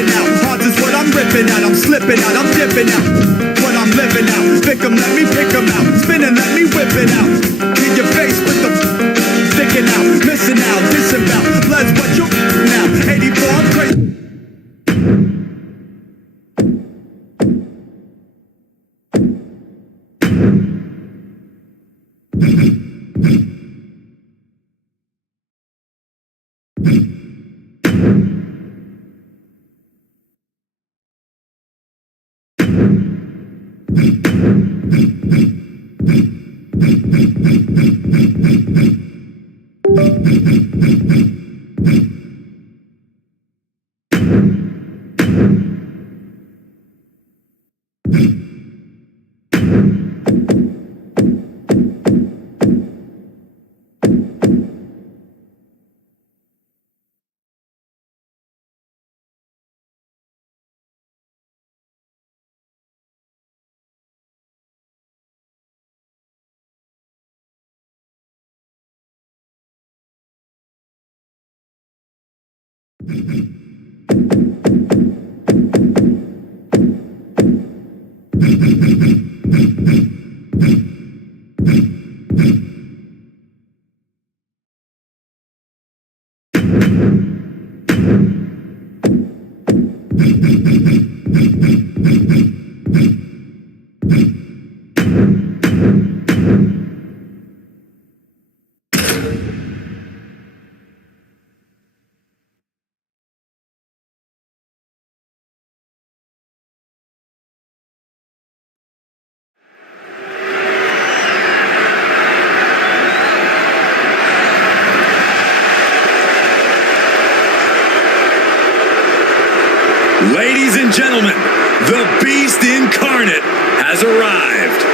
living out. Odds is what I'm ripping out. I'm slipping out, I'm dipping out. What I'm living out. Victim, let me pick 'em out. Spinning, let me whip it out. In your face with the sticking out. Missing out, disavow. Bless what you now. 84, I'm crazy. Ladies and gentlemen, the Beast Incarnate has arrived.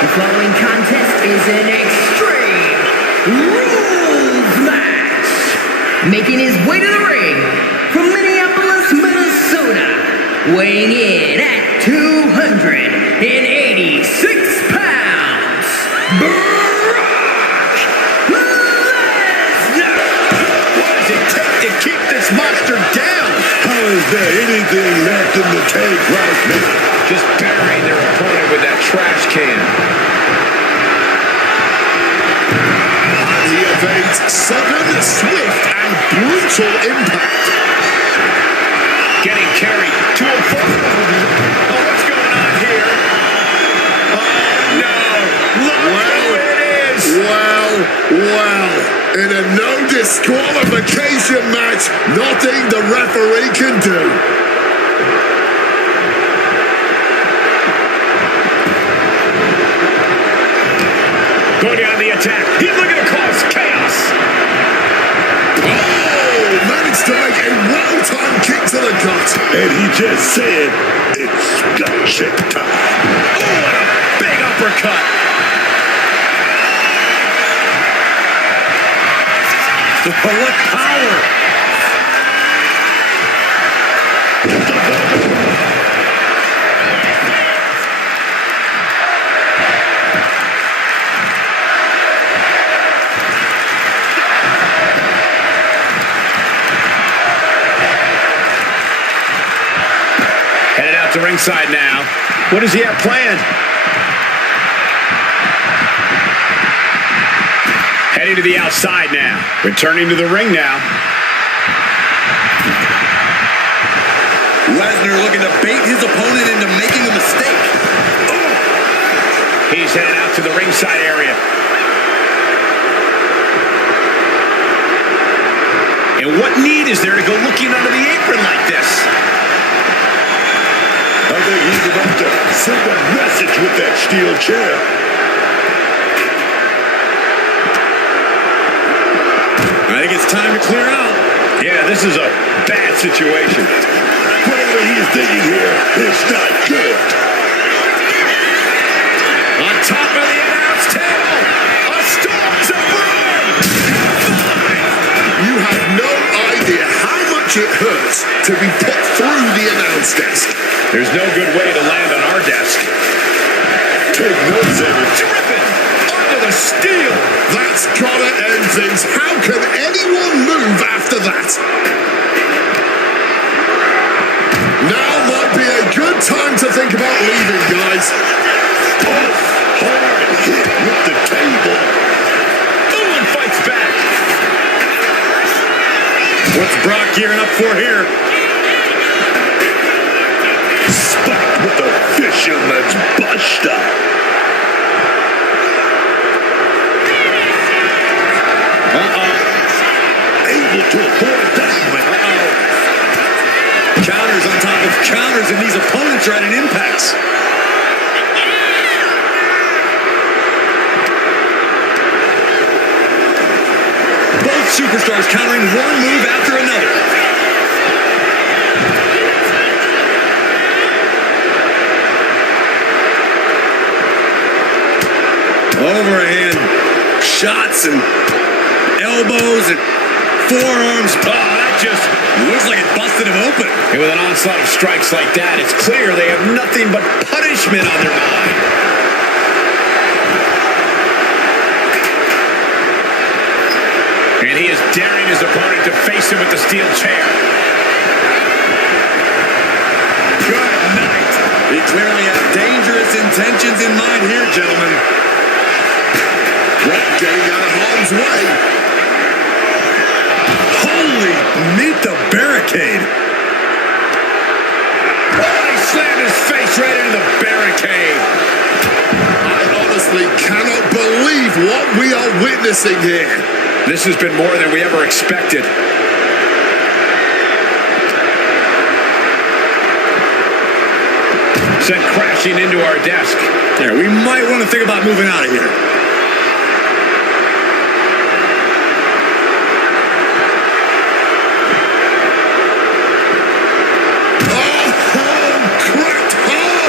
The following contest is an extreme rules match. Making his way to the ring from Minneapolis, Minnesota, weighing in at 286 pounds, Brock Lesnar. What does it take to keep this monster down? How is there anything left in the tank right now? Just burying their opponent with that trash can. He evades sudden, swift, and brutal impact. Getting carried to a fall. Oh, what's going on here? Oh, no. Look who it is. Well. In a no disqualification match, nothing the referee can do. Going down the attack. He's looking to cause chaos. Oh, managed to make a well-timed kick to the gut. And he just said, it's gut check time. Oh, and a big uppercut. What power. Headed out to ringside now. What does he have planned? Heading to the outside now. Returning to the ring now. Lesnar looking to bait his opponent into making a mistake. Oh. He's headed out to the ringside area. And what need is there to go looking under the apron like this? I think he's about to send a message with that steel chair. I think it's time to clear out. Yeah, this is a bad situation. Whatever he's digging here, it's not good. On top of the announce table, a storm is a brewing. You have much it hurts to be put through the announce desk. There's no good way to land on our desk. Take notes of it. Driven under the steel. That's gotta end things. How can anyone move after that? Now might be a good time to think about leaving, guys. Oh, hard hit with the table. Owen fights back. What's Brock gearing up for here? Spiked with the fisherman's buster. Able to avoid that one. Counters on top of counters, and these opponents are at an impasse. Both superstars countering one move after another. Overhand shots and elbows and forearms. Oh, that just Looks like it busted him open. And with an onslaught of strikes like that, it's clear they have nothing but punishment on their mind. And he is daring his opponent to face him with the steel chair. Good night. He clearly had dangerous intentions in mind here, gentlemen. Brock getting out of harm's way. Holy, meet the barricade. Oh, he slammed his face right into the barricade. I honestly cannot believe what we are witnessing here. This has been more than we ever expected. Sent crashing into our desk. Yeah, we might want to think about moving out of here.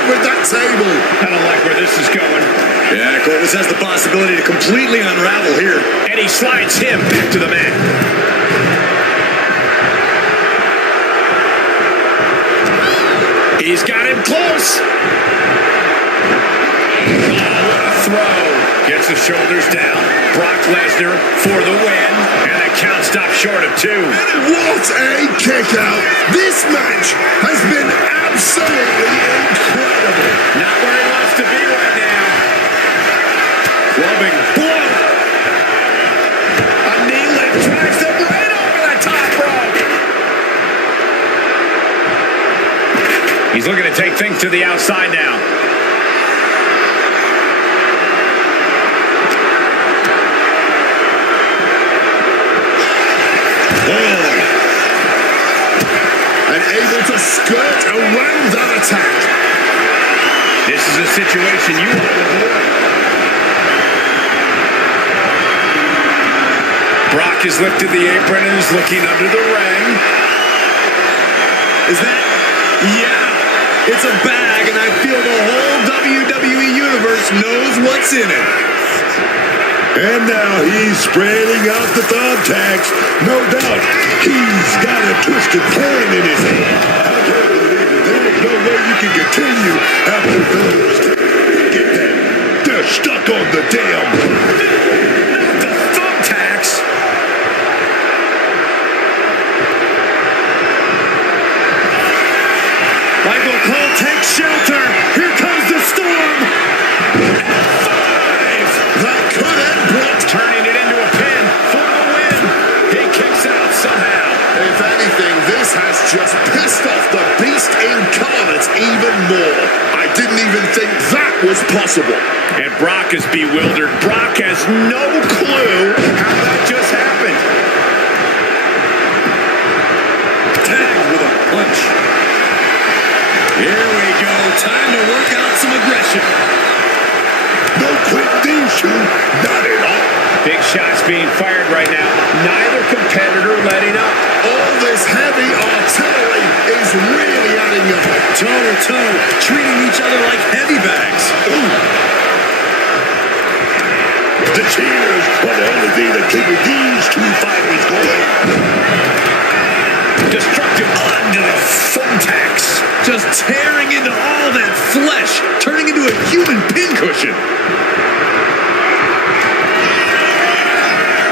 With that table. I don't like where this is going. Yeah, Cole, this has the possibility to completely unravel here. And he slides him back to the mat. He's got him close. Oh, what a throw. Gets the shoulders down. Brock Lesnar for the win. And the count stops short of 2. What a kick out. This match has been absolutely incredible. Not where he wants to be right now. Clubbing. Boom. A knee lift drives them right over the top rope. He's looking to take things to the outside now. And able to skirt around that attack. This is a situation you want to avoid. Brock has lifted the apron and is looking under the ring. Is that? Yeah, it's a bag, and I feel the whole WWE Universe knows what's in it. And now he's spreading out the thumbtacks. No doubt he's got a twisted can in his hand. I can't believe it. There is no way you can continue after those. Get that. They're stuck on the damn. Not the thumbtacks. Michael Cole takes shelter. Here comes the storm. That could end Brock's. Turning it into a pin for the win. He kicks out somehow. If anything, this has just pissed off the beast incarnate even more. I didn't even think that was possible. And Brock is bewildered. Brock has no clue how that just happened. Tagged with a punch. Here we go. Time to work out some aggression. No quit these two. Not at all. Big shots being fired right now. Neither competitor letting up. All this heavy artillery is really adding up. Toe to toe, treating each other like heavy bags. The cheers are the only thing that keeping these two fighters going. Destroy tearing into all that flesh, turning into a human pincushion.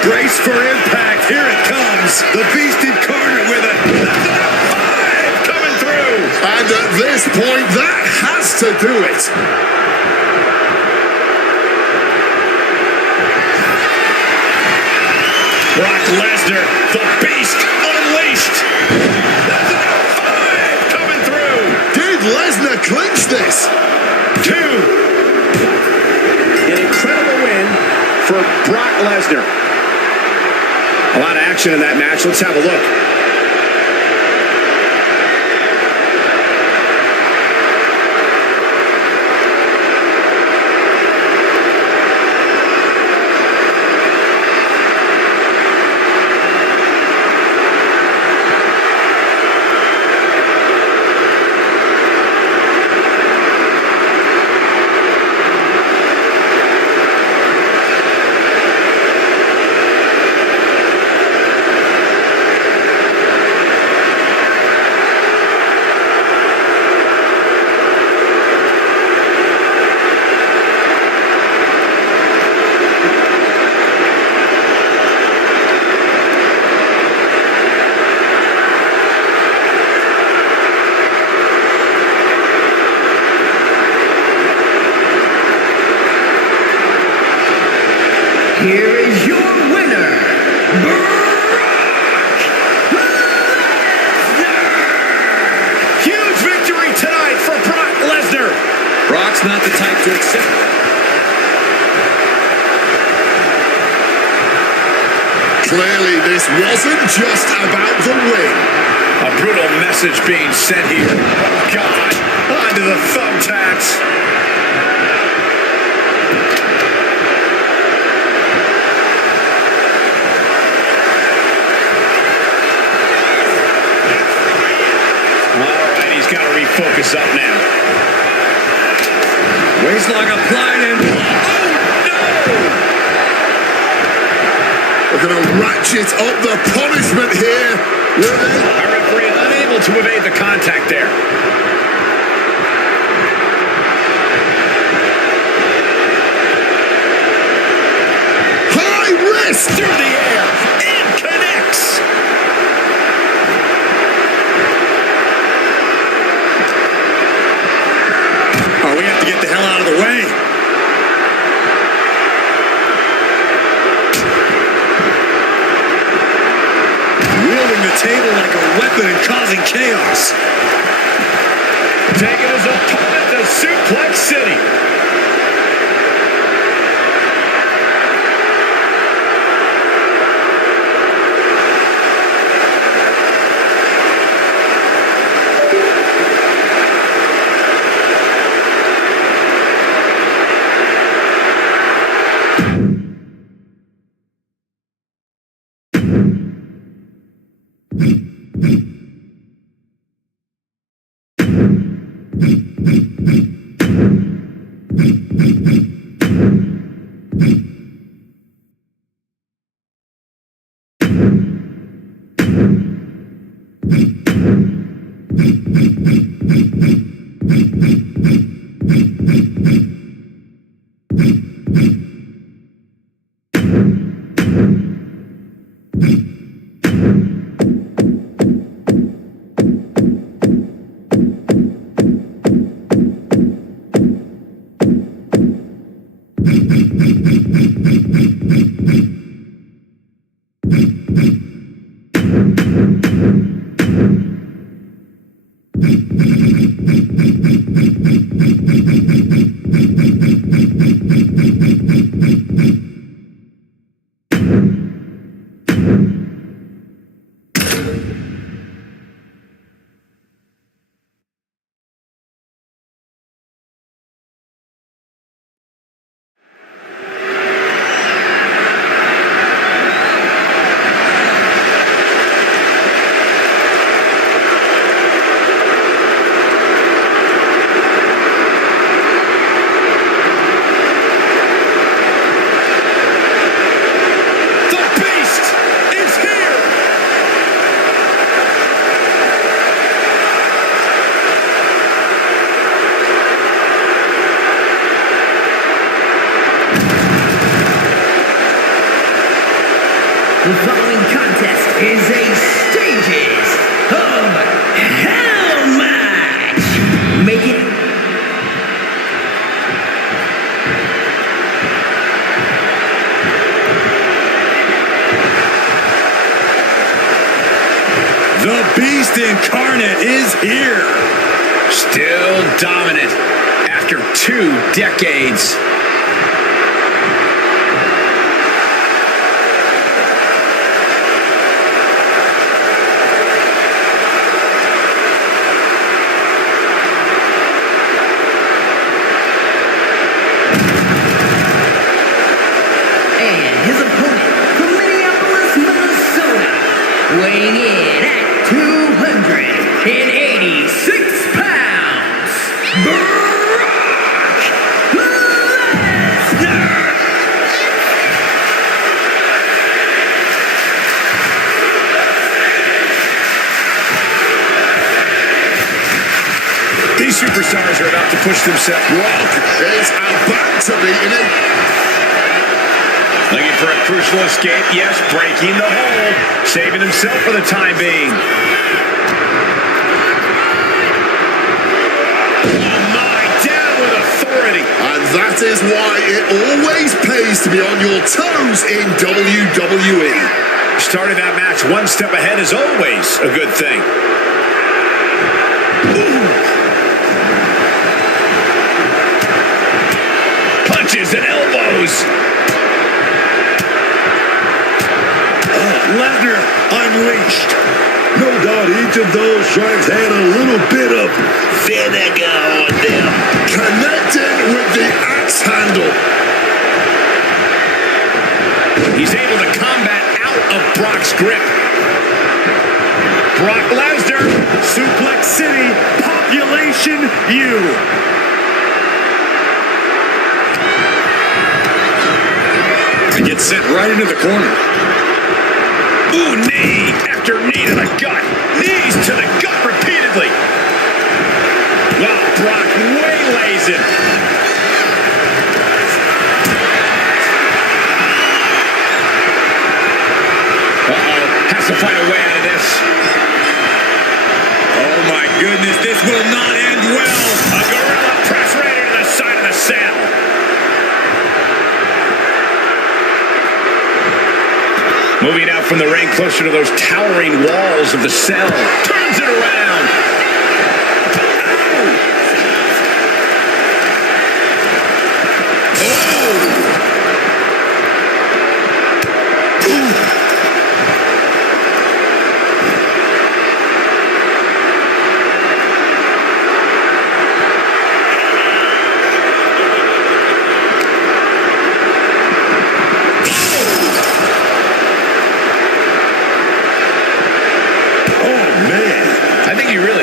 Brace for impact. Here it comes. The Beast Incarnate with it. Coming through. And at this point, that has to do it. Brock Lesnar, the Beast unleashed. Coming through. Did Lesnar clinch this? 2. An incredible win for Brock Lesnar. A lot of action in that match. Let's have a look. Here is your winner, Brock Lesnar! Huge victory tonight for Brock Lesnar. Brock's not the type to accept. Clearly, this wasn't just about the win. A brutal message being sent here. Oh, God. Onto the thumbtacks. Got to refocus up now. Waistlock applied and... Oh, no! We're going to ratchet up the punishment here. Our referee unable to evade the contact there. High risk! Through the air. And connects. Oh, we have to get the hell out of the way. Wielding the table like a weapon and causing chaos. Taking his opponent to Suplex City. The Beast Incarnate is here. Still dominant after 2 decades. And his opponent from Minneapolis, Minnesota, weighing in at 286 pounds, Brock Lesnar. These superstars are about to push themselves. Brock is about to be in it. Looking for a crucial escape. Yes, breaking the hold. Saving himself for the time being. Oh my, down with authority. And that is why it always pays to be on your toes in WWE. Starting that match one step ahead is always a good thing. Ooh. Punches and elbows. Lesnar unleashed. No doubt each of those strikes had a little bit of vinegar on them. Connected with the axe handle. He's able to combat out of Brock's grip. Brock Lesnar, Suplex City, Population U. and gets sent right into the corner. Ooh, knee after knee to the gut. Knees to the gut repeatedly. Wow, Brock waylays him. Uh-oh, has to find a way out of this. Oh my goodness, this will not end well. A gorilla press right into the side of the cell. Moving out from the ring closer to those towering walls of the cell. Turns it around.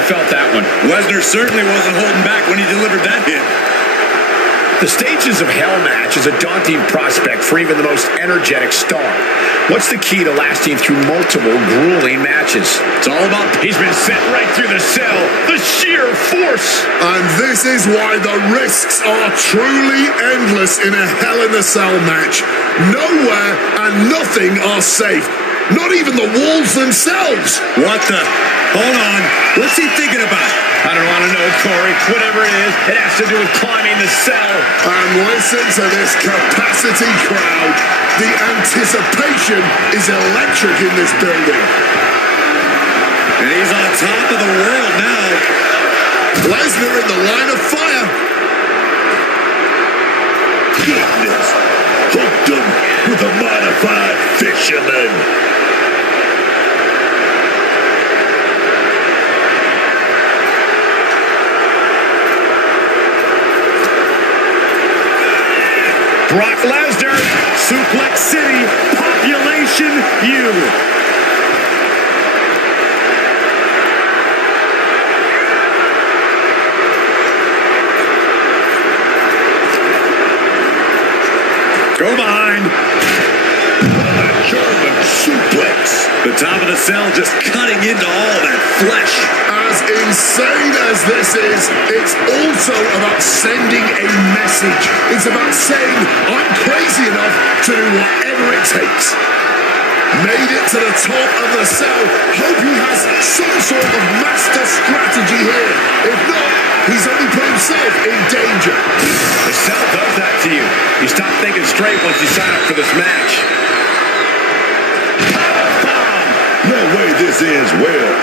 Felt that one. Lesnar certainly wasn't holding back when he delivered that hit. The Stages of Hell match is a daunting prospect for even the most energetic star. What's the key to lasting through multiple grueling matches? It's all about... He's been sent right through the cell. The sheer force. And this is why the risks are truly endless in a Hell in a Cell match. Nowhere and nothing are safe. Not even the walls themselves. What the... Hold on. What's he thinking about? I don't want to know, Corey. Whatever it is, it has to do with climbing the cell. And listen to this capacity crowd. The anticipation is electric in this building. And he's on top of the world now. Lesnar in the line of fire. Goodness. Hooked him with a modified fisherman. Brock Lesnar, Suplex City, Population U. Go behind. German suplex. The top of the cell just cutting into all that flesh. As insane as this is, it's also about sending a message. It's about saying, I'm crazy enough to do whatever it takes. Made it to the top of the cell. Hope he has some sort of master strategy here. If not, he's only put himself in danger. the cell does that to you. You stop thinking straight once you sign up for this match. No way this ends well.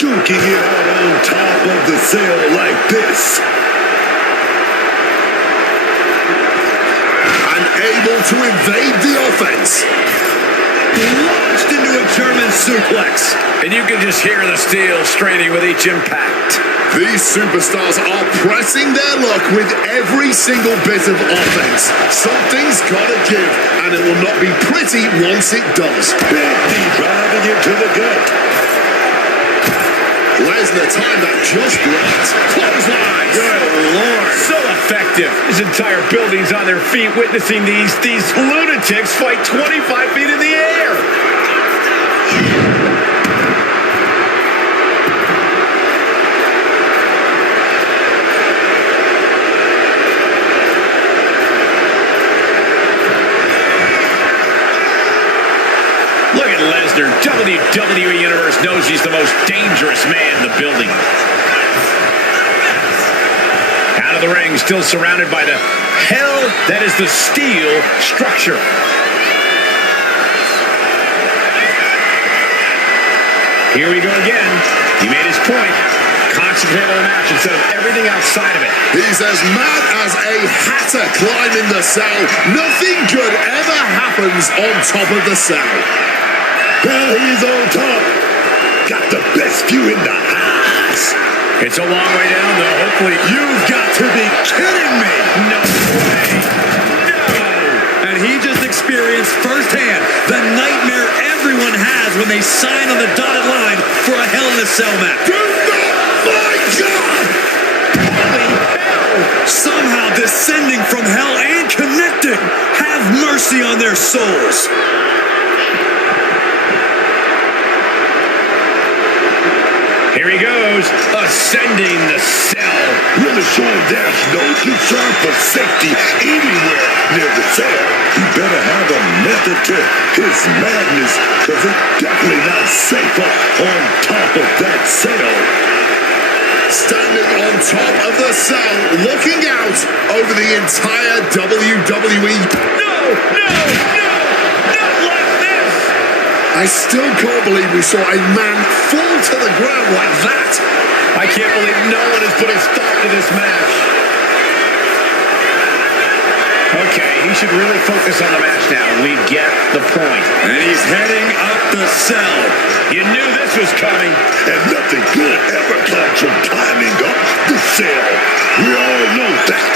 Duking it out on top of the cell like this. Unable to evade the offense. Launched into a German suplex. And you can just hear the steel straining with each impact. These superstars are pressing their luck with every single bit of offense. Something's gotta give, and it will not be pretty once it does. Big knee driving into the gut. Lesnar timed that just right. Clothesline. Good Lord. So effective. This entire building's on their feet witnessing these lunatics fight 25 feet in the air. Look at Lesnar. WWE Universe knows he's the most dangerous man in the building. Out of the ring, still surrounded by the hell that is the steel structure. Here we go again. He made his point. Concentrate on the match instead of everything outside of it. He's as mad as a hatter climbing the cell. Nothing good ever happens on top of the cell. Now he's on top. Got the best view in the house. It's a long way down, though. Hopefully, You've got to be kidding me. no way. No. And he just experienced firsthand the nightmare everyone has when they sign on the dotted line for a Hell in a Cell match. My God! Holy hell. Somehow descending from hell and connecting. Have mercy on their souls. Here he goes, ascending the cell. Really showing there's no concern for safety anywhere near the cell. He better have a method to his madness, because it's definitely not safe up on top of that cell. Standing on top of the cell, looking out over the entire WWE. No, no, no, not like this. I still can't believe we saw a man fall to the ground like that. I can't believe no one has put a stop to this match. Okay, he should really focus on the match now. We get the point. And he's heading up the cell. You knew this was coming. And nothing good ever comes from climbing up the cell. We all know that.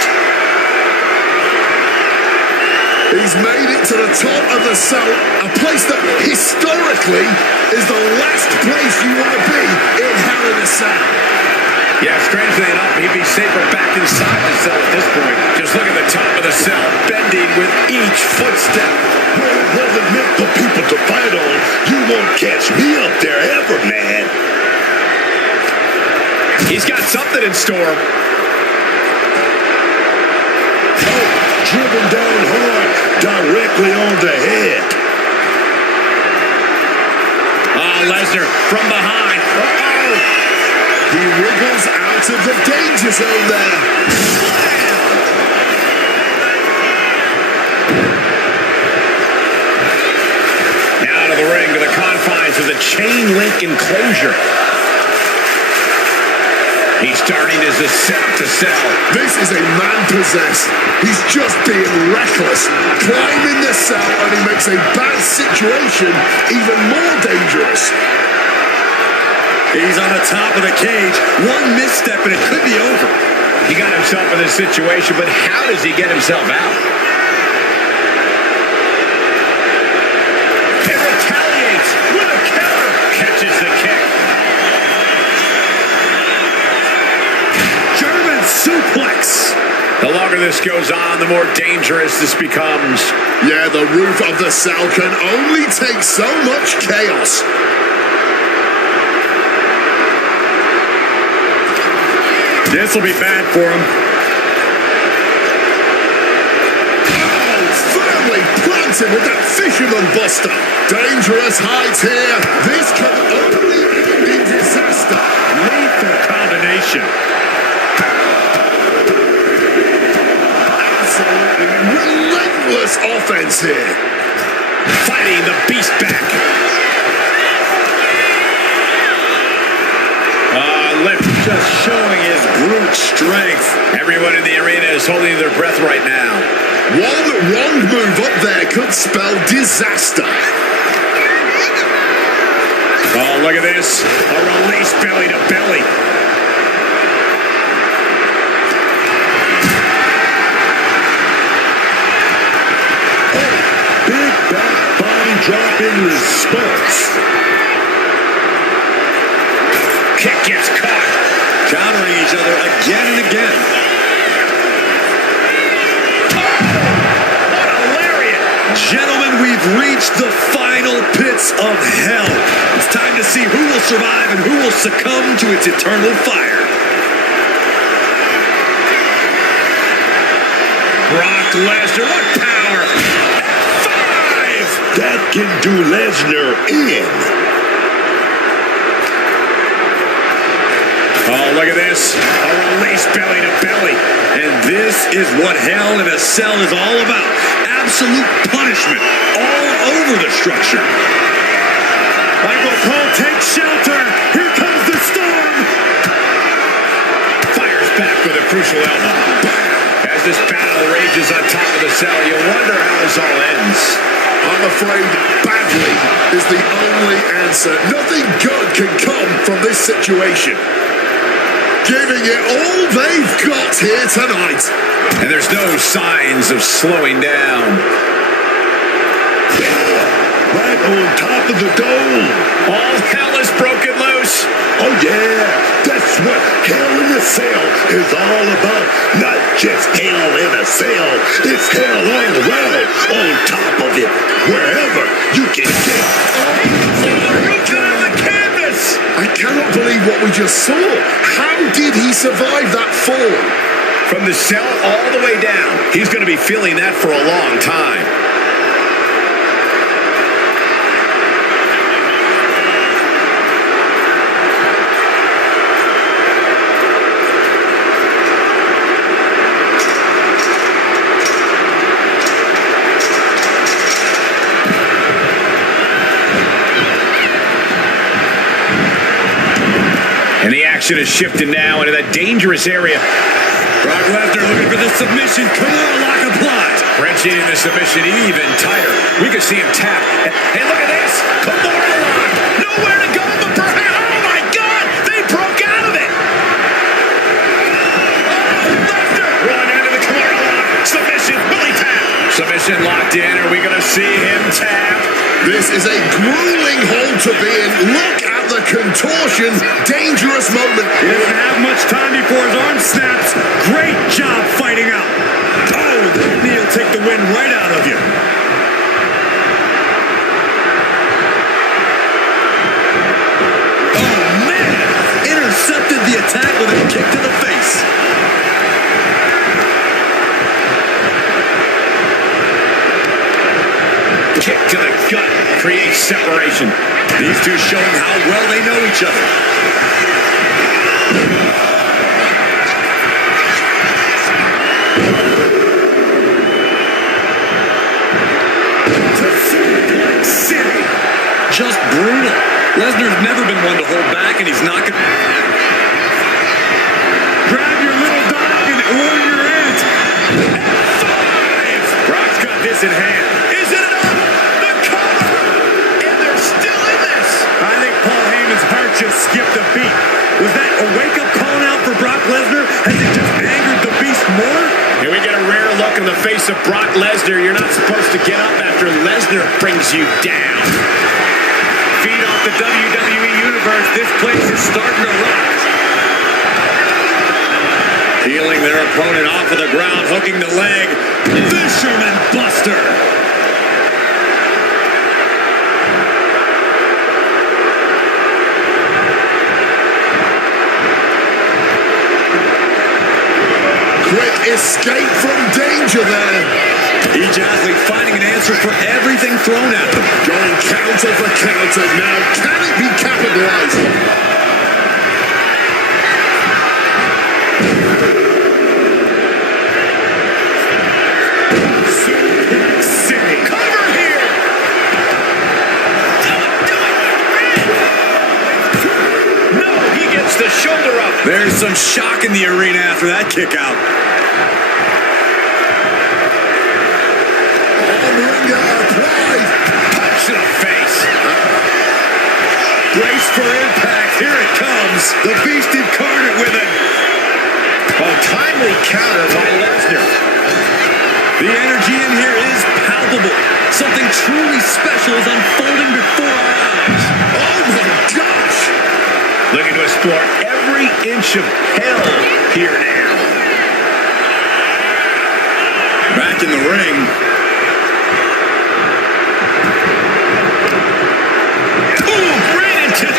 He's made it to the top of the cell, a place that historically is the last place you want to be in Hell in a Cell. Yeah, strangely enough, he'd be safer back inside the cell at this point. Just look at the top of the cell, bending with each footstep. Well, it wasn't meant for people to fight on. You won't catch me up there ever, man. He's got something in store. Oh, driven down hard, directly on the head. Oh, Lesnar from behind. Uh-oh. He wriggles out of the danger zone there. Now to the ring, to the confines of the chain link enclosure. He's starting his ascent to cell. This is a man possessed. He's just being reckless. Climbing the cell only makes a bad situation even more dangerous. He's on the top of the cage. One misstep and it could be over. He got himself in this situation, but how does he get himself out? He retaliates with a counter. Catches the kick. German suplex. The longer this goes on, the more dangerous this becomes. Yeah, the roof of the cell can only take so much chaos. This will be bad for him. Oh, firmly planted with that fisherman buster. Dangerous heights here. This could only end in disaster. Lethal combination. Absolutely relentless offense here. Fighting the beast back. just showing his brute strength. Everyone in the arena is holding their breath right now. One wrong move up there could spell disaster. Oh, look at this. A release belly to belly. Big back body drop in response. Kick gets caught. Countering each other again and again. What a lariat. Gentlemen, we've reached the final pits of hell. It's time to see who will survive and who will succumb to its eternal fire. Brock Lesnar, what power. F5. That can do Lesnar in. Oh, look at this. A release belly to belly. And this is what Hell in a Cell is all about. Absolute punishment all over the structure. Michael Cole takes shelter. Here comes the storm. Fires back with a crucial elbow. As this battle rages on top of the cell, you wonder how this all ends. I'm afraid badly is the only answer. Nothing good can come from this situation. Giving it all they've got here tonight. And there's no signs of slowing down. Right on top of the dome. All hell is broken loose. Oh yeah, that's what Hell in a Cell is all about. Not just Hell in a Cell, it's hell all around, on top of it, wherever you can get. Rooted on the canvas. I cannot believe what we just saw. How did he survive that fall? From the cell all the way down. He's going to be feeling that for a long time. And the action is shifting now into that dangerous area. Brock Lesnar looking for the submission. Kimura lock applied. Wrenching in the submission even tighter. We could see him tap. Hey, look at this. Kimura lock. Nowhere to go but perhaps. Oh, my God. They broke out of it. Oh, Lesnar. One into the Kimura lock. Submission. Billy tap. Submission locked in. Are we going to see him tap? This is a grueling hold to be in. Look at the contortion. Dangerous moment. He doesn't have much time before his arm snaps. Great job fighting out. Oh, that knee will take the wind right out of you. Oh, man. Intercepted the attack with a kick to the face. Kick to the gut creates separation. These two showing how well they know each other. City. Just brutal. Lesnar's never been one to hold back, and he's not going to... Grab your little dog and own your aunt. F5. Brock's got this in hand. Is it enough? The cover. And they're still in this. I think Paul Heyman's heart just skipped a beat. Was that a wake-up call now for Brock Lesnar? Has it just angered the beast more? Here we get a rare look in the face of Brock Lesnar. You're not supposed to get up after Lesnar brings you down. Feed off the WWE Universe. This place is starting to rock. Peeling their opponent off of the ground, hooking the leg. Fisherman Buster. Quick escape from danger there. Each athlete finding an answer for everything thrown at them. Going counter for counter. Now, can it be capitalized on? City. Cover here. No, he gets Hooks the shoulder up. There's some shock in the arena after that kick out. Punch to the face. Brace for impact. Here it comes. The Beast incarnate with it. Oh, timely counter by Lesnar. The energy in here is palpable. Something truly special is unfolding before our eyes. Oh my gosh! Looking to explore every inch of hell here now. Back in the ring. Boom! Right into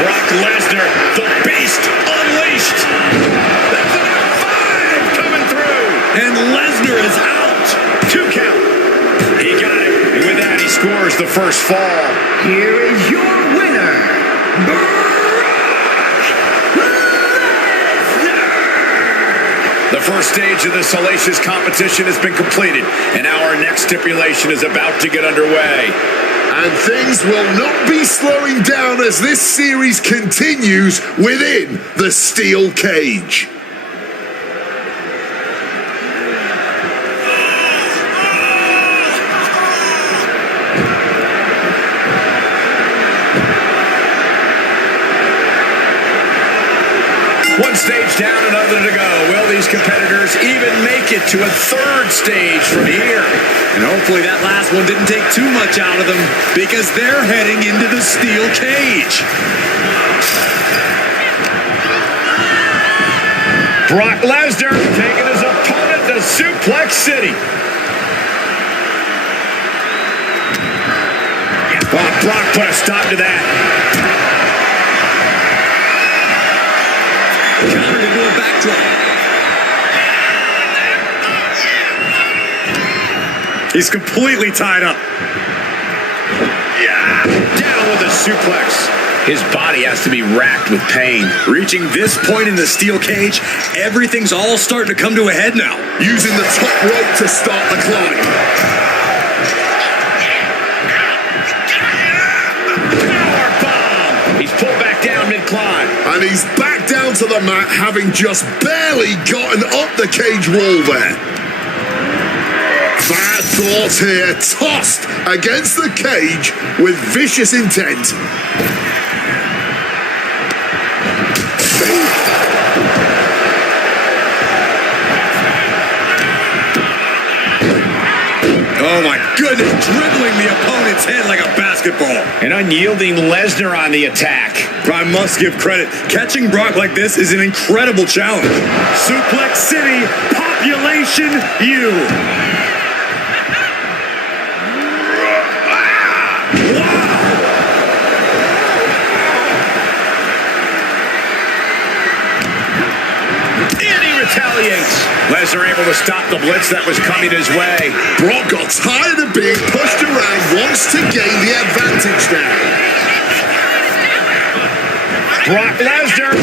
Brock Lesnar, the Beast unleashed. That's a 5 coming through. And Lesnar is out. 2 count. He got it. And with that, he scores the first fall. Here is your winner, Brock Lesnar. The first stage of this salacious competition has been completed, and now our next stipulation is about to get underway. And things will not be slowing down as this series continues within the steel cage. One stage down, another to go. Will these competitors even make it to a third stage from here? And hopefully that last one didn't take too much out of them because they're heading into the steel cage. Brock Lesnar taking his opponent to Suplex City. Oh, Brock put a stop to that. Countered into a backdrop. He's completely tied up. Yeah, down with a suplex. His body has to be racked with pain. Reaching this point in the steel cage, everything's all starting to come to a head now. Using the top rope to start the climb. Powerbomb. He's pulled back down mid-climb. And he's back down to the mat, having just barely gotten up the cage wall there. Bad thoughts here, tossed against the cage with vicious intent. Oh my goodness, dribbling the opponent's head like a basketball. An unyielding Lesnar on the attack. I must give credit. Catching Brock like this is an incredible challenge. Suplex City, population U. Retaliates. Lesnar able to stop the blitz that was coming his way. Brock got tired of being pushed around, wants to gain the advantage now. Brock Lesnar.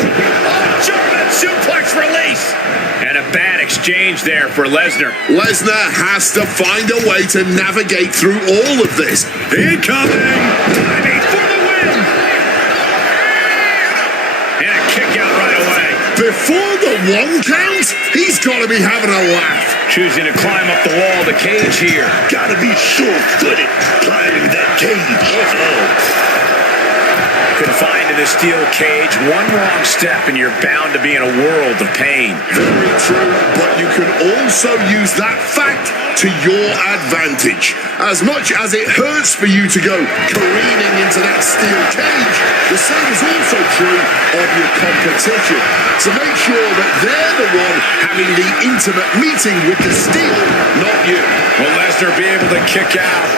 German suplex release. And a bad exchange there for Lesnar. Lesnar has to find a way to navigate through all of this. Incoming. Timing for the win. And a kick out right away. Before the 1 count, he's got to be having a laugh. Choosing to climb up the wall of the cage here. Gotta be sure-footed climbing that cage. Confined in the steel cage, one wrong step and you're bound to be in a world of pain. Very true, but you can also use that fact to your advantage. As much as it hurts for you to go careening into that steel cage, the same is also true of your competition. So make sure that they're the one having the intimate meeting with the steel, not you. Will Lesnar be able to kick out?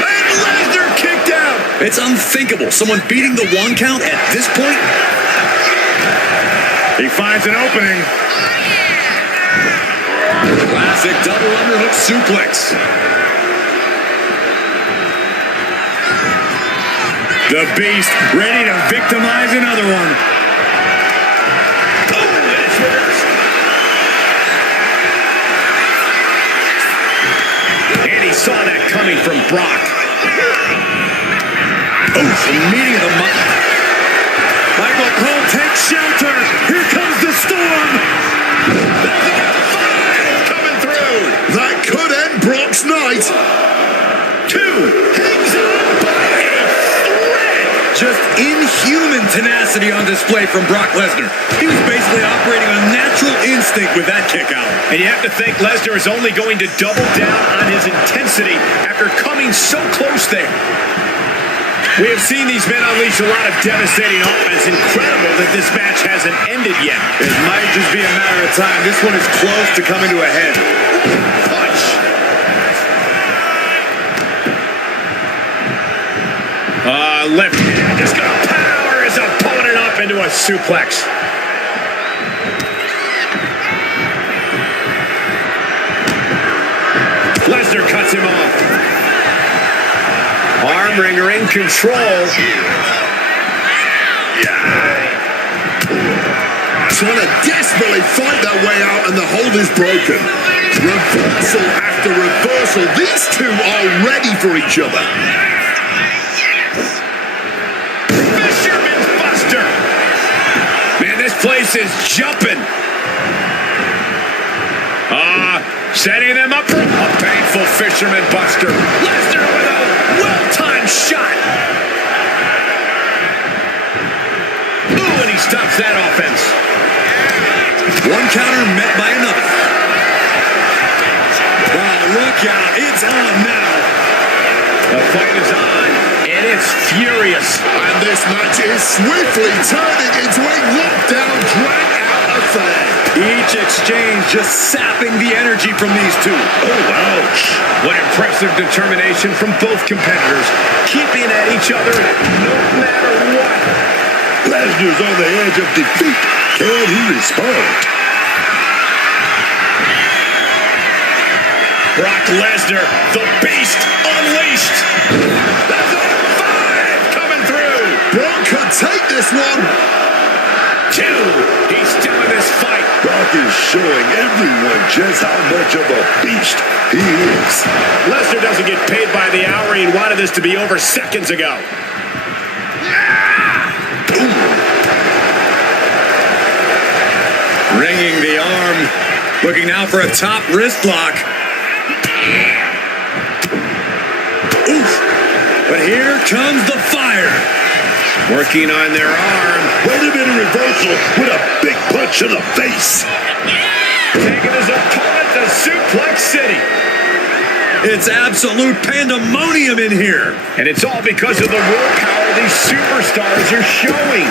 And Lesnar kicked out. It's unthinkable. Someone beating the 1 count at this point. He finds an opening. Classic double underhook suplex. The Beast ready to victimize another one. Oh, and it's reversed. And he saw that coming from Brock. Oh, the meeting of the mind. Michael Cole takes shelter. Here comes the storm. Coming through. That could end Brock's night. 2 hangs on by a thread. Just inhuman tenacity on display from Brock Lesnar. He was basically operating on natural instinct with that kick out. And you have to think Lesnar is only going to double down on his intensity after coming so close there. We have seen these men unleash a lot of devastating offense. Incredible that this match hasn't ended yet. It might just be a matter of time. This one is close to coming to a head. Punch. Left hand just going to power his opponent up into a suplex. Lesnar cuts him off. Arm wringer in control. Trying to desperately fight their way out, and the hold is broken. Reversal after reversal. These two are ready for each other. Fisherman's Buster. Man, this place is jumping. Setting them up for a painful Fisherman Buster. Lesnar with a well-timed shot. Ooh, and he stops that offense. One counter met by another. Wow, look out. It's on now. The fight is on, and it's furious. And this match is swiftly turning into a lockdown, drag-out affair. Each exchange just sapping the energy from these two. Oh, ouch. What impressive determination from both competitors, keeping at each other no matter what. Lesnar's on the edge of defeat. Can he respond? Brock Lesnar, the beast unleashed. That's a 5 coming through. Brock could take this one. 2. He's still in this fight. Brock is showing everyone just how much of a beast he is. Lesnar doesn't get paid by the hour. He wanted this to be over seconds ago. Ringing the arm. Looking now for a top wrist lock. Oof. But here comes the fire. Working on their arm. Wait a minute, reversal with a big punch in the face. Taking his opponent to Suplex City. It's absolute pandemonium in here. And it's all because of the willpower these superstars are showing.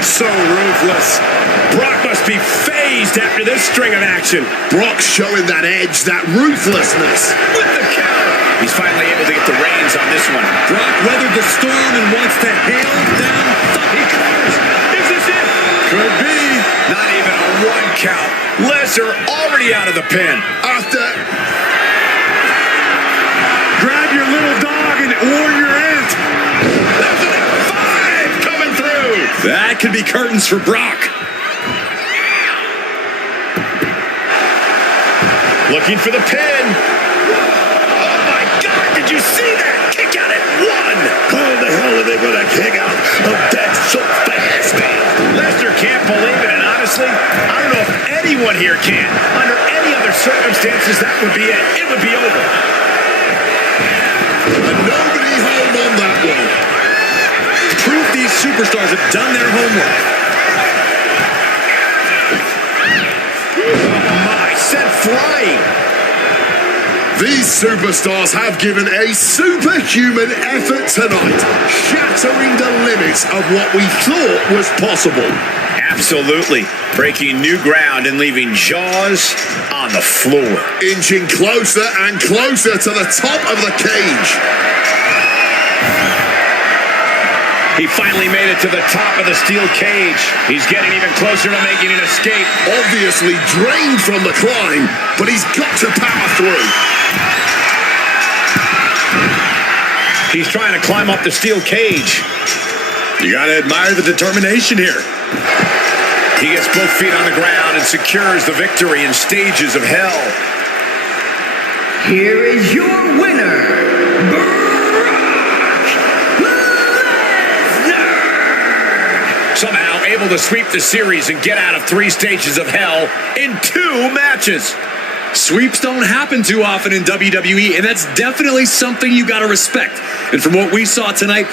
So ruthless. Brock must be phased after this string of action. Brock's showing that edge, that ruthlessness. With the counter. He's finally able to get the reins on this one. Brock weathered the storm and wants to hail down. He covers. Is this it? Could be. Not even a 1 count. Lesnar already out of the pin. After Grab your little dog and or your aunt. There's a 5 coming through. That could be curtains for Brock. Looking for the pin. Oh my God, did you see that? Kick out at 1. How the hell are they going to kick out of that so fast, man? Lesnar can't believe it, and honestly, I don't know if anyone here can. Under any other circumstances, that would be it. It would be over. and nobody home on that one. Proof these superstars have done their homework. Oh my, sent flying. These superstars have given a superhuman effort tonight, shattering the limits of what we thought was possible. Absolutely. Breaking new ground and leaving jaws on the floor. Inching closer and closer to the top of the cage. He finally made it to the top of the steel cage. He's getting even closer to making an escape. Obviously drained from the climb, but he's got to power through. He's trying to climb up the steel cage. You gotta admire the determination here. He gets both feet on the ground and secures the victory in stages of hell. Here is your winner, Brock Lesnar. able to sweep the series and get out of 3 stages of hell in 2 matches. Sweeps don't happen too often in WWE, and that's definitely something you got to respect. And from what we saw tonight...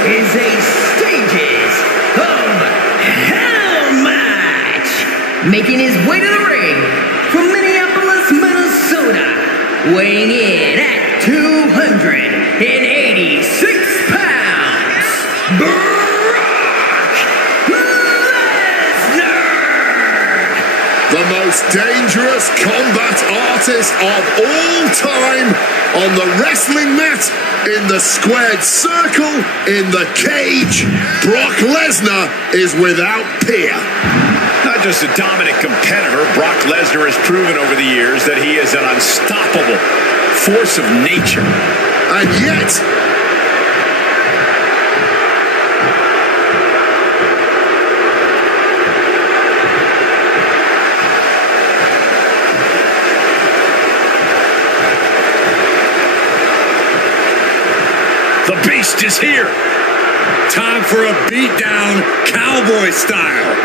Is a Stages of Hell match. Making his way to the ring from Minneapolis, Minnesota, weighing in at 286 pounds, Brock Lesnar. The most dangerous combat artist of all time on the wrestling mat, in the squared circle, in the cage. Brock Lesnar is without peer. Not just a dominant competitor, Brock Lesnar has proven over the years that he is an unstoppable force of nature. And yet, the Beast is here. Time for a beatdown, cowboy style.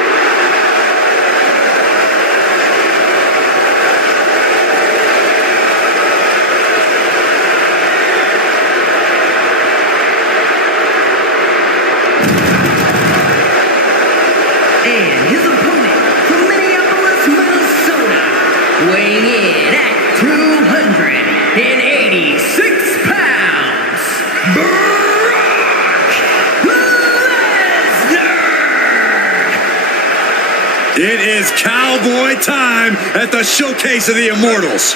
And his opponent from Minneapolis, Minnesota, weighing in at 286 pounds, Brock Lesnar! It is cowboy time at the Showcase of the Immortals.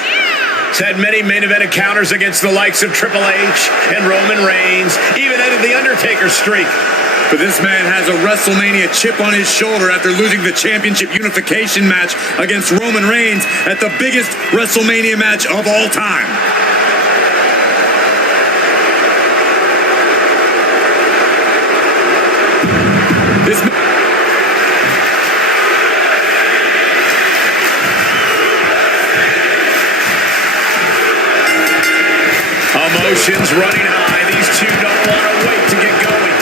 He's had many main event encounters against the likes of Triple H and Roman Reigns, even ended the Undertaker streak. But this man has a WrestleMania chip on his shoulder after losing the championship unification match against Roman Reigns at the biggest WrestleMania match of all time. Emotions running high. These two don't want to wait to get going.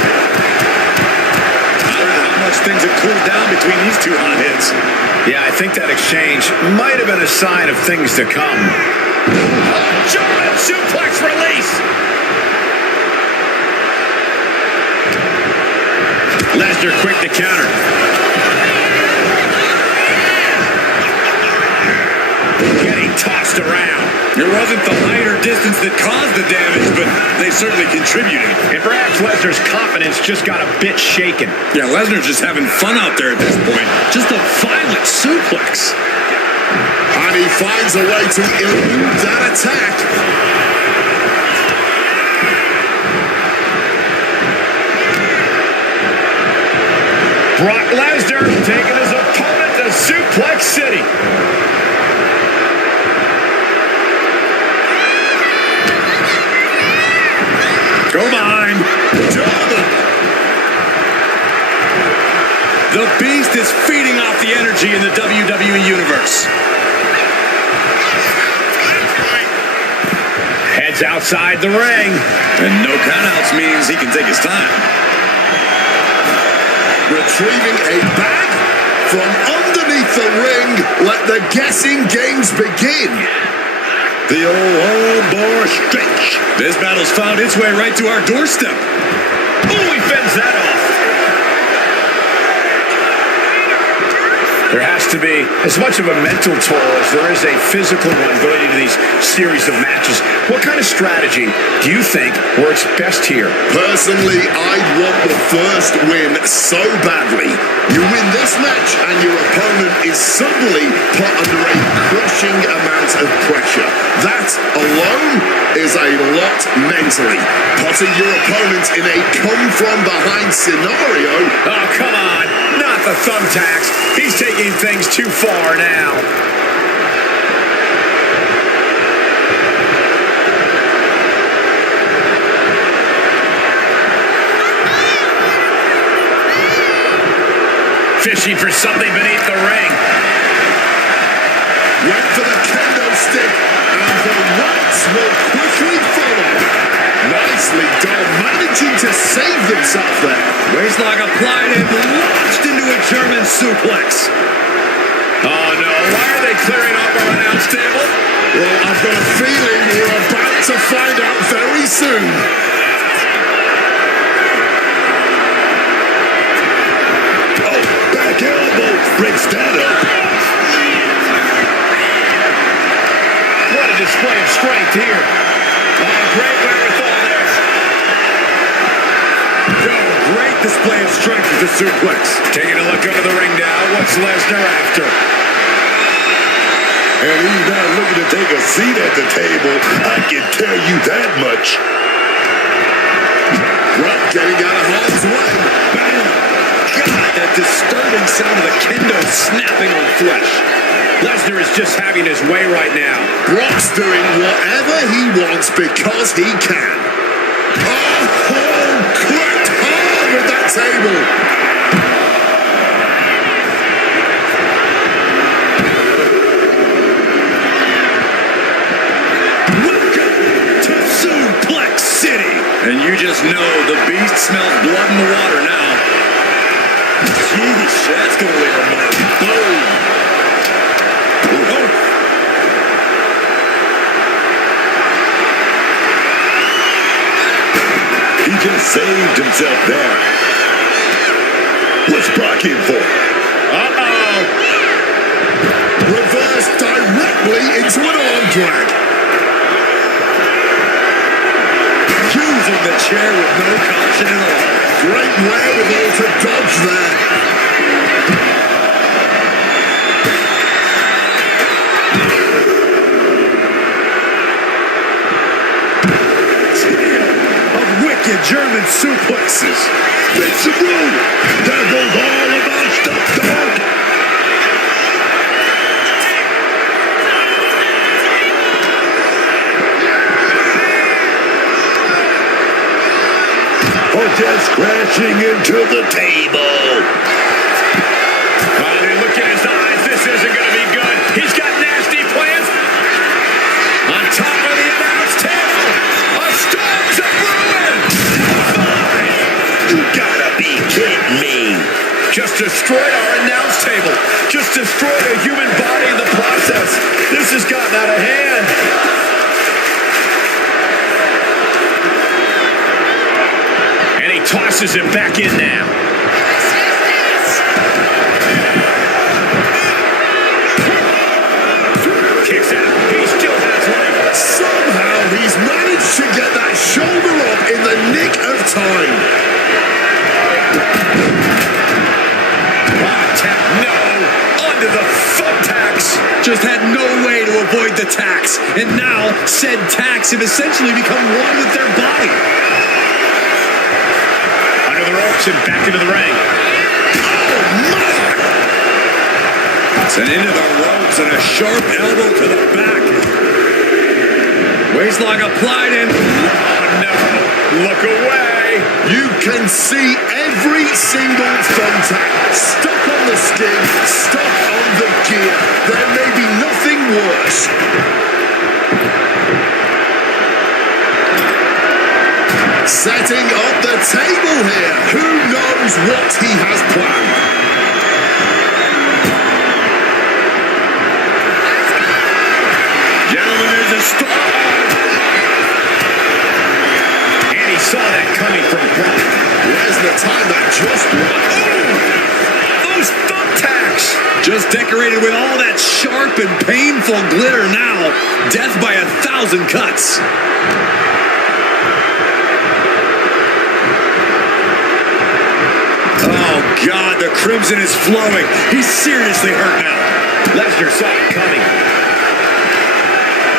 I don't know how much things have cooled down between these two hot hits. Yeah, I think that exchange might have been a sign of things to come. German suplex release. Lesnar quick to counter. tossed around. It wasn't the height or distance that caused the damage, but they certainly contributed. And perhaps Lesnar's confidence just got a bit shaken. Yeah, Lesnar's just having fun out there at this point. Just a violent suplex. And he finds a way to elude that attack. Brock Lesnar taking his opponent to Suplex City. Go behind. The Beast is feeding off the energy in the WWE Universe. Heads outside the ring. And no countouts means he can take his time. Retrieving a bag from underneath the ring. Let the guessing games begin. The old armbar stretch. This battle's found its way right to our doorstep. Oh, he fends that off. There has to be as much of a mental toll as there is a physical one going into these series of matches. What kind of strategy do you think works best here? Personally, I'd want the first win so badly. You win this match and your opponent is suddenly put under a crushing amount of pressure. That alone is a lot mentally. Putting your opponent in a come-from-behind scenario. Oh, come on. Not the thumbtacks. He's taking things too far now. Fishing for something beneath the ring. Went for the kendo stick, and the rights will quickly follow. Nicely done, managing to save himself there. Waistlock applied and launched into a German suplex. Oh, no. Why are they clearing up our announce table? Well, I've got a feeling we're about to find out very soon. Oh, back elbow breaks that up. What a display of strength here. Oh, great wherewithal there. Oh, great display of strength with the suplex. Taking a look under the ring now. What's Lesnar after? And he's not looking to take a seat at the table. I can tell you that much. Well, getting out of harm's way. God, that disturbing sound of the kendo snapping on flesh. Lesnar is just having his way right now. Brock's doing whatever he wants because he can. Oh, cracked hard with that table. Welcome to Suplex City. And you just know the Beast smells blood in the water now. Jeez, that's going to leave a mark. Boom. Oh. He just saved himself there. What's Brock in for? Uh-oh. Reversed directly into an arm drag. Using the chair with no caution at all. Great wherewithal to dodge there. German suplexes. It's a move. That goes all of our stuff, dog. Or just crashing into the table. Oh, look at his eyes. This isn't going to be good. He's got nasty plans. On top of the announce table. A storm's a brewing. You gotta be kidding me. Just destroyed our announce table. Just destroyed a human body in the process. This has gotten out of hand. And he tosses him back in now. Kicks out. He's still Onto the thumbtacks. Just had no way to avoid the tacks. And now, said tacks have essentially become one with their body. Under the ropes and back into the ring. Oh, my! And into the ropes and a sharp elbow to the back. Waistlock applied and... Oh, no. Look away. You can see every single thumbtack stuck on the skin, stuck on the gear. There may be nothing worse. Setting up the table here. Who knows what he has planned? Gentlemen, there's a start. And he saw that coming from Brock. Lesnar timed that just right. Oh, those thumbtacks. Just decorated with all that sharp and painful glitter now. Death by 1,000 cuts. Oh, God, the crimson is flowing. He's seriously hurt now. Lesnar saw it coming.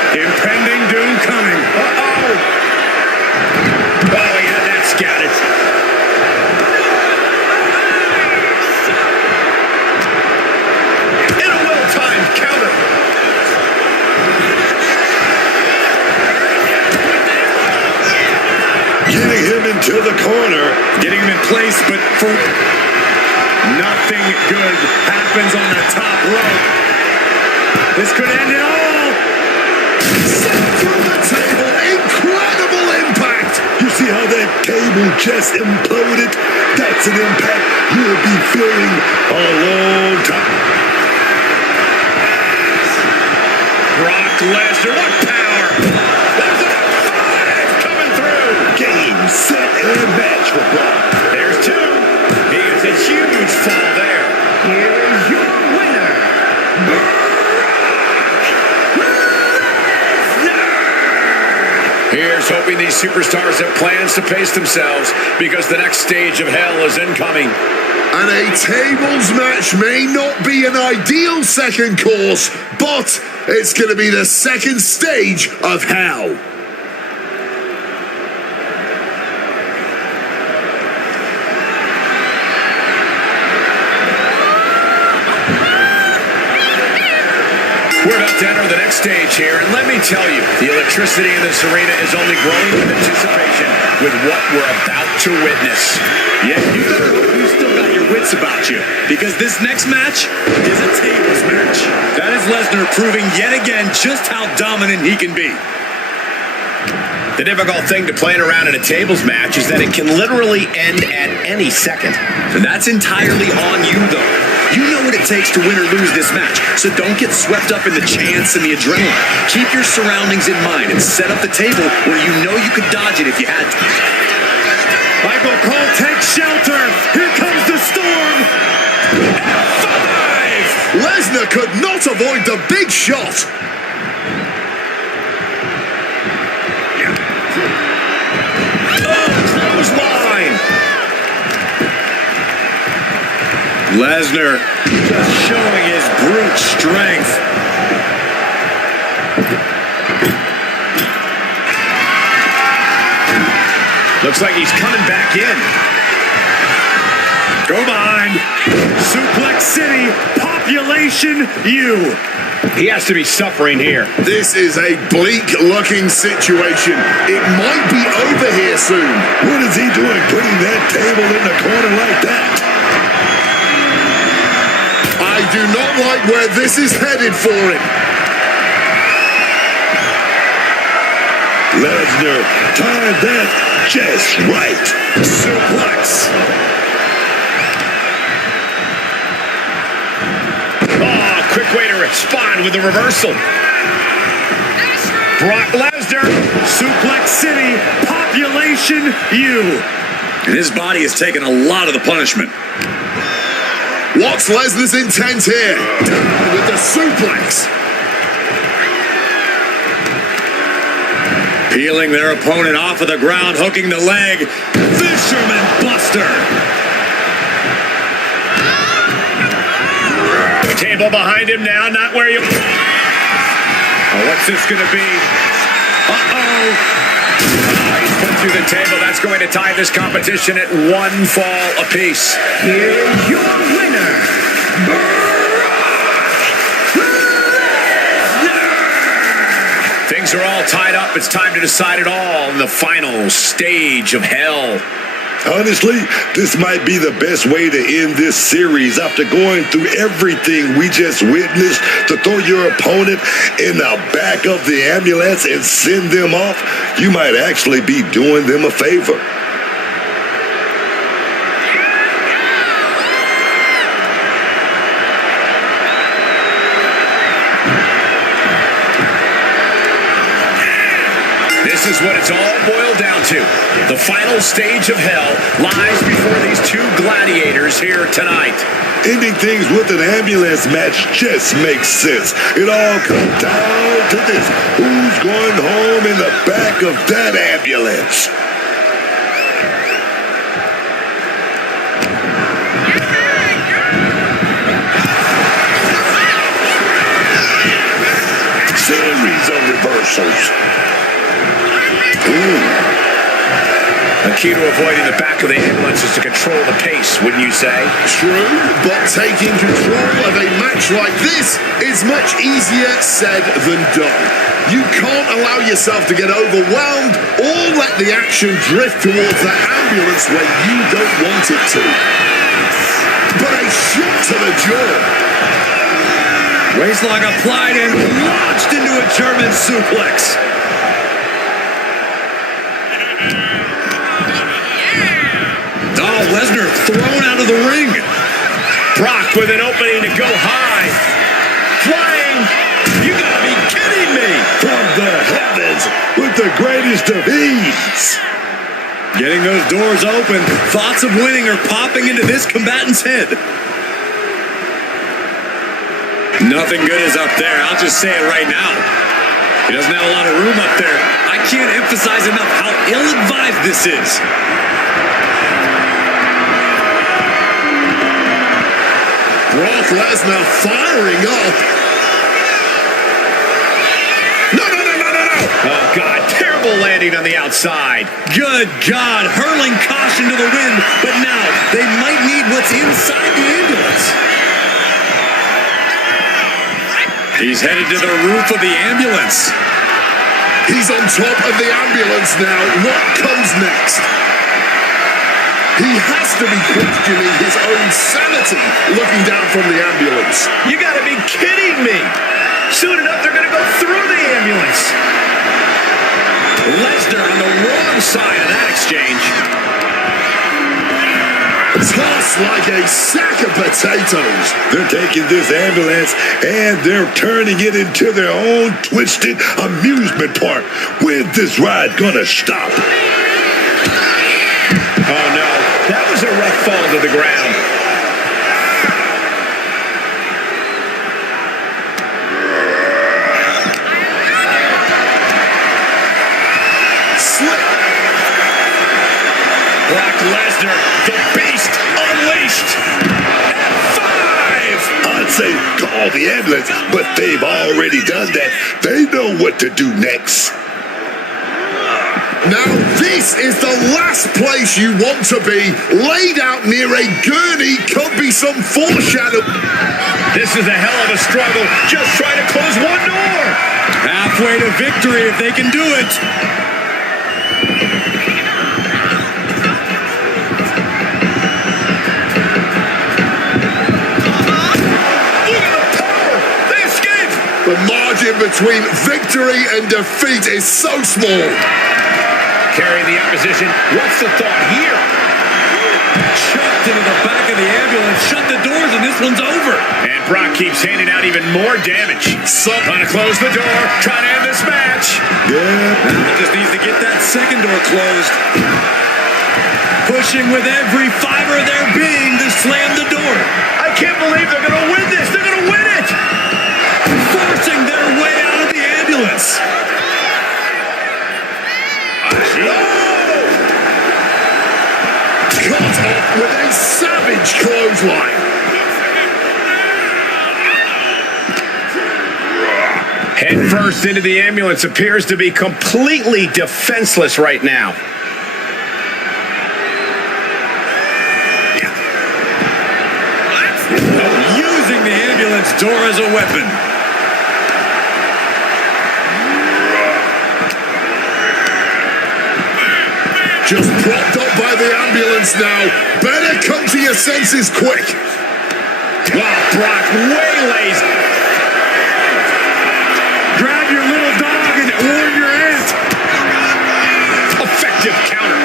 Impending doom coming. Uh-oh. Oh, he had that scouted. And a well-timed counter. Getting him into the corner. Getting him in place, but for nothing good happens on the top rope. This could end it all. Sent from the table. Incredible impact. You see how that cable just imploded? That's an impact you'll be feeling a long time. Brock Lesnar, what power. There's a 5 coming through. Game, set, and match for Brock. There's 2. He gets a huge fall there. Here is your winner, Here's hoping these superstars have plans to pace themselves because the next stage of hell is incoming. And a tables match may not be an ideal second course, but it's going to be the second stage of hell. We're about to enter the next stage here, and let me tell you, the electricity in this arena is only growing with anticipation with what we're about to witness. Yeah, you better hope you still got your wits about you, because this next match is a tables match. That is Lesnar proving yet again just how dominant he can be. The difficult thing to playing around in a tables match is that it can literally end at any second. And that's entirely on you, though. You know what it takes to win or lose this match, so don't get swept up in the chance and the adrenaline. Keep your surroundings in mind and set up the table where you know you could dodge it if you had to. Michael Cole takes shelter. Here comes the storm. 5! Lesnar could not avoid the big shot. Lesnar just showing his brute strength. Looks like he's coming back in. Go behind. Suplex City, population U. He has to be suffering here. This is a bleak-looking situation. It might be over here soon. What is he doing putting that table in the corner like that? I do not like where this is headed for him. Lesnar timed that just right. Suplex. Oh, quick way to respond with the reversal. Brock Lesnar. Suplex City, population U. And his body has taken a lot of the punishment. What's Lesnar's intent here? Down with the suplex. Peeling their opponent off of the ground, hooking the leg. Fisherman Buster. Table behind him now, not where you... Oh, what's this going to be? Uh-oh. He's put through the table. That's going to tie this competition at 1 fall apiece. Here is your winner, Lesnar! Things are all tied up. It's time to decide it all in the final stage of hell. Honestly, this might be the best way to end this series after going through everything we just witnessed. To throw your opponent in the back of the ambulance and send them off, you might actually be doing them a favor. This is what it's all boiled down to. The final stage of hell lies before these two gladiators here tonight. Ending things with an ambulance match just makes sense. It all comes down to this. Who's going home in the back of that ambulance? Series of reversals. The key to avoiding the back of the ambulance is to control the pace, wouldn't you say? True, but taking control of a match like this is much easier said than done. You can't allow yourself to get overwhelmed or let the action drift towards that ambulance when you don't want it to. But a shot to the jaw. Waistlock applied and launched into a German suplex. Oh, Lesnar thrown out of the ring. Brock with an opening to go high. Flying. You gotta be kidding me. From the heavens with the greatest of ease. Getting those doors open, thoughts of winning are popping into this combatant's head. Nothing good is up there. I'll just say it right now. He doesn't have a lot of room up there. I can't emphasize enough how ill-advised this is. Brock Lesnar firing up. No. Oh, God. Terrible landing on the outside. Good God, hurling caution to the wind, but now they might need what's inside the ambulance. He's headed to the roof of the ambulance. He's on top of the ambulance now. What comes next? He has to be questioning his own sanity looking down from the ambulance. You gotta be kidding me. Soon enough, they're gonna go through the ambulance. Lesnar on the wrong side of that exchange. Tossed like a sack of potatoes. They're taking this ambulance and they're turning it into their own twisted amusement park. When's this ride gonna stop? Oh, no. That was a rough fall to the ground. Slip. Brock Lesnar, the beast unleashed. F5! I'd say call the ambulance, but they've already done that. They know what to do next. Now this is the last place you want to be. Laid out near a gurney could be some foreshadow. This is a hell of a struggle. Just trying to close one door. Halfway to victory if they can do it. Look at the power. They escaped. The margin between victory and defeat is so small. Carrying the opposition. What's the thought here? Chucked into the back of the ambulance, shut the doors, and this one's over. And Brock keeps handing out even more damage. Trying to close the door, trying to end this match. Yeah. Now just needs to get that second door closed. Pushing with every fiber of their being to slam the door. I can't believe they're going to win this. They're going to win it. Forcing their way out of the ambulance. Caught off with a savage clothesline. Burst into the ambulance, appears to be completely defenseless right now. Using the ambulance door as a weapon. Just propped up by the ambulance now. Better come to your senses quick. Wow, Brock waylays. Grab your little dog and warn your aunt. Effective counter.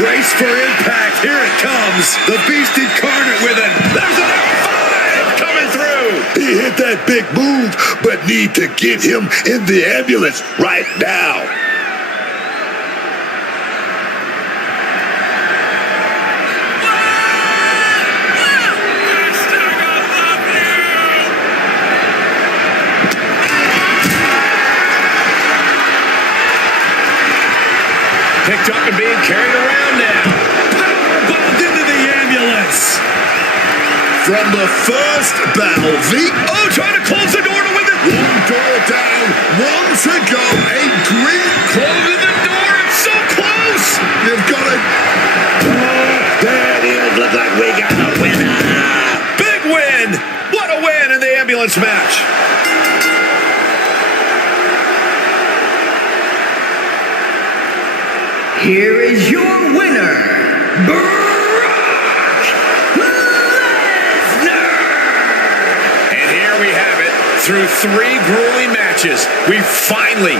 Brace for impact. Here it comes. The beast incarnate with it. There's an F5 coming through. He hit that big move, but need to get him in the ambulance right now. Picked up and being carried around now. Bumped into the ambulance. From the first battle, Trying to close the door to win it. one door down, one to go. A green Closing the door. It's so close. You've got to. There it is. Looks like we got a winner. Big win. What a win in the ambulance match. Here is your winner, Brock Lesnar! And here we have it. Through 3 grueling matches, we finally